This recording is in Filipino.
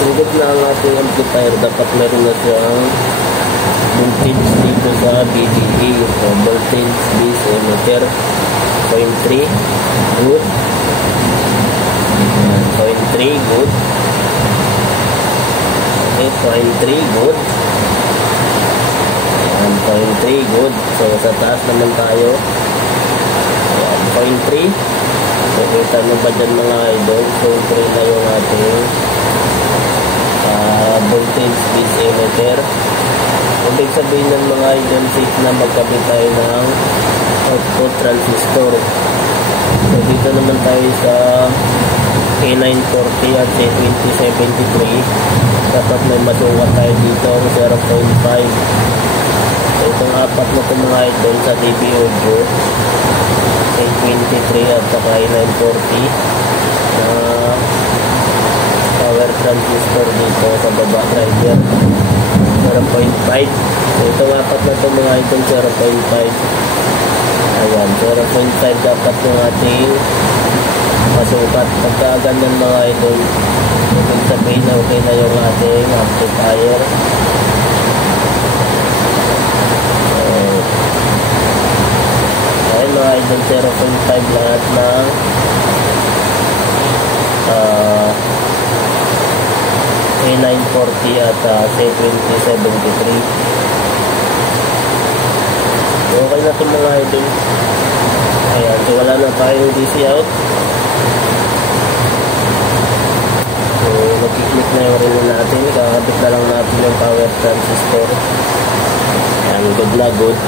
Kung good na ang ating amplifier, dapat meron na siyang voltage dito sa VDA. So, voltage base emitter 0.3 good. 0.3 good. Okay, 0.3 good. 0.3 good. So sa taas naman tayo. 0.3. So kita nyo ba dyan mga idol? 0.3 na yung ating voltage base emitter. Ibig sabihin ng mga idol, safe na magkabit tayo ng output transistor. So dito naman tayo sa A940 at A2073. Dapat may masukat tayo dito ang 0.5. So itong apat na ito mga idol sa DB Audio, A23 at saka A940 na power transistor dito sa baba driver 0.5. So itong apat na ito mga idol 0.5. Ayan, 0.5 dapat yung ating masukat. Pagka ganyan mga idol, ibig sabihin na okay na yung ating amplifier. Ayun mga idol, 0.5 lahat ng A940 at C2073. Okay na ito mga idol. Ayan, so wala na tayong DC out. So mag-click na yung relay natin. Kakabit na lang natin yung power transistor. Ayan, good na good.